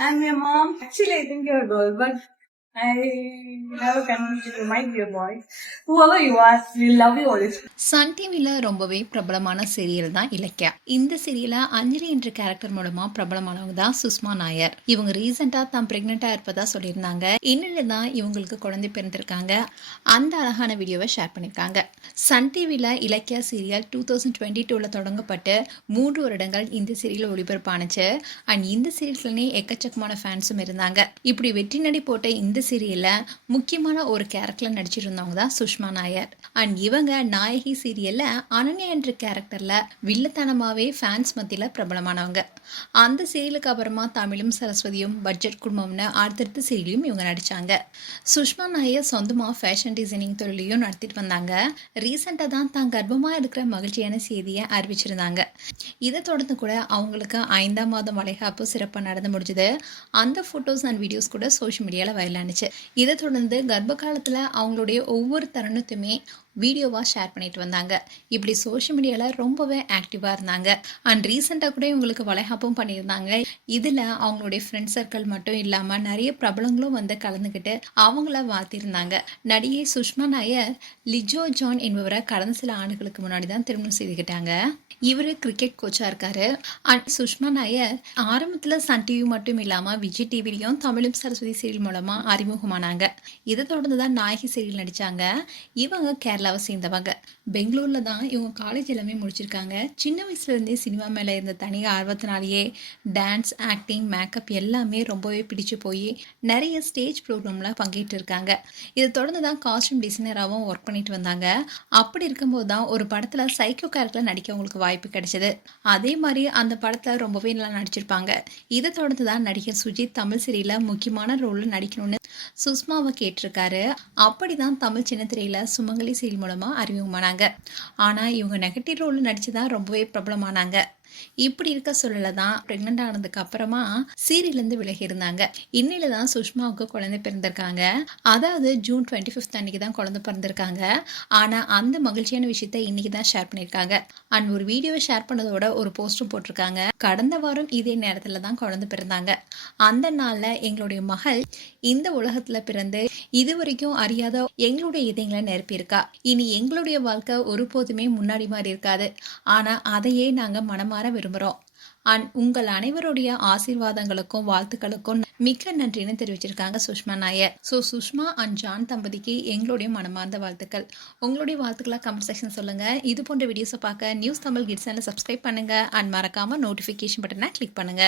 I'm your mom. Actually, I think you're a girl, but I have a confusion. You might be a boy. Whoever you are, we love you always. Sun டிவியில் ரொம்பவே பிரபலமான serial தான் இலக்கியா. இந்த சீரியலை அஞ்சலி என்ற character மூலமா பிரபலமானவங்க தான் சுஷ்மா நாயர். இவங்க ரீசெண்டா தான் பிரெக்னெண்டா இருப்பதா சொல்லியிருந்தாங்க. இன்னில தான் இவங்களுக்கு குழந்தை பிறந்திருக்காங்க. அந்த அழகான வீடியோவை ஷேர் பண்ணியிருக்காங்க. சன் டிவியில் இலக்கியா சீரியல் 2022 தொடங்கப்பட்டு 3 வருடங்கள் இந்த சீரியல் ஒளிபரப்பானுச்சு. அண்ட் இந்த சீரியல்ஸ்லனே எக்கச்சக்கமான ஃபேன்ஸும் இருந்தாங்க. இப்படி வெற்றி நடி போட்ட இந்த சீரியல்ல முக்கியமான ஒரு கேரக்டர்ல நடிச்சிருந்தவங்க தான் சுஷ்மா நாயர். அண்ட் இவங்க நாயகி சீரியல்ல அனன்யா என்ற கேரக்டர்ல வில்லத்தனமாவே ஃபேன்ஸ் மத்தியில பிரபலமானவங்க. அந்த சீரியலுக்கு அப்புறமா தமிழும் சரஸ்வதியும் பட்ஜெட் குடும்பம்னு அடுத்தடுத்த சீரியலும் இவங்க நடிச்சாங்க. சுஷ்மா நாயர் சொந்தமாக ஃபேஷன் டிசைனிங் தொழிலையும் நடத்திட்டு வந்தாங்க. ரீசெண்டாக தான் கர்ப்பமாக இருக்கிற மகிழ்ச்சியான செய்தியை அறிவிச்சிருந்தாங்க. இதை தொடர்ந்து கூட அவங்களுக்கு 5ஆம் மாதம் வளைகாப்பு சிறப்பாக நடந்து முடிஞ்சது. அந்த ஃபோட்டோஸ் அண்ட் வீடியோஸ் கூட சோஷியல் மீடியாவில் வைரலானுச்சு. இதை தொடர்ந்து கர்ப்ப காலத்தில் அவங்களுடைய ஒவ்வொரு தருணத்துமே வீடியோவாக ஷேர் பண்ணிட்டு வந்தாங்க. இப்படி சோஷியல் மீடியாவில் ரொம்பவே ஆக்டிவாக இருந்தாங்க. அண்ட் ரீசெண்டாக கூட இவங்களுக்கு வளைகாப்பும் பண்ணியிருந்தாங்க. இதில் அவங்களுடைய ஃப்ரெண்ட் சர்க்கிள் மட்டும் இல்லாமல் நிறைய பிரபலங்களும் வந்து கலந்துக்கிட்டு அவங்கள வாழ்த்திருந்தாங்க. நடிகை சுஷ்மா நாயர் லிஜோ ஜான் என்பவரை கடந்த சில ஆண்டுகளுக்கு முன்னாடி தான் திருமணம் செய்துக்கிட்டாங்க. இவர் கிரிக்கெட் கோச்சாக இருக்காரு. அண்ட் சுஷ்மா நாயர் ஆரம்பத்தில் சன் டிவி மட்டும் இல்லாமல் விஜய் டிவிலையும் தமிழும் சரஸ்வதி சீரியல் மூலமாக அறிமுகமானாங்க. இதை தொடர்ந்து தான் நாயகி சீரியல் நடித்தாங்க. இவங்க கேரளாவை சேர்ந்தவங்க. பெங்களூரில் தான் இவங்க காலேஜ் எல்லாமே முடிச்சிருக்காங்க. சின்ன வயசுலேருந்தே சினிமா மேலே இருந்த தனி ஆர்வத்தினாலேயே டான்ஸ், ஆக்டிங், மேக்கப் எல்லாமே ரொம்பவே பிடிச்சு போய் நிறைய ஸ்டேஜ் ப்ரோக்ராமில் பங்கேற்று இருக்காங்க. இதை தொடர்ந்து தான் காஸ்டியூம் டிசைனராகவும் ஒர்க் பண்ணிட்டு வந்தாங்க. அப்படி இருக்கும்போது தான் ஒரு படத்தில் சைக்கோ கேரக்டரில் நடிக்க அவங்களுக்கு வாய்ப்பு கிடைச்சது. அதே மாதிரி அந்த படத்தில் ரொம்பவே நல்லா நடிச்சிருப்பாங்க. இதை தொடர்ந்து தான் நடிகர் சுஜித் தமிழ் சீரியலில் முக்கியமான ரோலில் நடிக்கணும்னு சுஷ்மாவை கேட்டிருக்காரு. அப்படிதான் தமிழ் சின்னத்திரையில சுமங்கலி சீரியல் மூலமா அறிமுகமானாங்க. ஆனா இவங்க நெகட்டிவ் ரோல் நடிச்சுதான் ரொம்பவே பிரபலமானாங்க. இப்படி இருக்க சொல்லல தான் பிரெக்னென்ட் ஆனதுக்கு அப்புறமா சீரியல்லேருந்து விலகி இருந்தாங்க. இன்னில தான் சுஷ்மாவுக்கு குழந்தை பிறந்திருக்காங்க. அதாவது ஜூன் 25 அன்னைக்கு தான் குழந்தை பிறந்திருக்காங்க. ஆனால் அந்த மகிழ்ச்சியான விஷயத்த இன்னைக்கு தான் ஷேர் பண்ணியிருக்காங்க. அண்ட் ஒரு வீடியோவை ஷேர் பண்ணதோட ஒரு போஸ்டும் போட்டிருக்காங்க. கடந்த வாரம் இதே நேரத்தில் தான் குழந்தை பிறந்தாங்க. அந்த நாளில் எங்களுடைய மகள் இந்த உலகத்தில் பிறந்து இதுவரைக்கும் அறியாத எங்களுடைய இதயங்களை நிரப்பியிருக்கா. இனி எங்களுடைய வாழ்க்கை ஒருபோதுமே முன்னாடி மாதிரி இருக்காது. ஆனால் அதையே நாங்கள் மனமாற விரும்புகிறோம். அண்ட் உங்கள் அனைவருடைய ஆசீர்வாதங்களுக்கும் வாழ்த்துக்களுக்கும் மிக்க நன்றின்னு தெரிவிச்சிருக்காங்க சுஷ்மா நாயர். சுஷ்மா அண்ட் ஜான் தம்பதிக்கு எங்களுடைய மனமார்ந்த வாழ்த்துக்கள். உங்களுடைய வாழ்த்துக்களை கமெண்ட் செக்ஷன் சொல்லுங்க. இது போன்ற வீடியோஸை பார்க்க நியூஸ் தமிழ் கிட்ஸ் சேனலை சப்ஸ்கிரைப் பண்ணுங்க. அண்ட் மறக்காம நோட்டிஃபிகேஷன் பட்டனை கிளிக் பண்ணுங்க.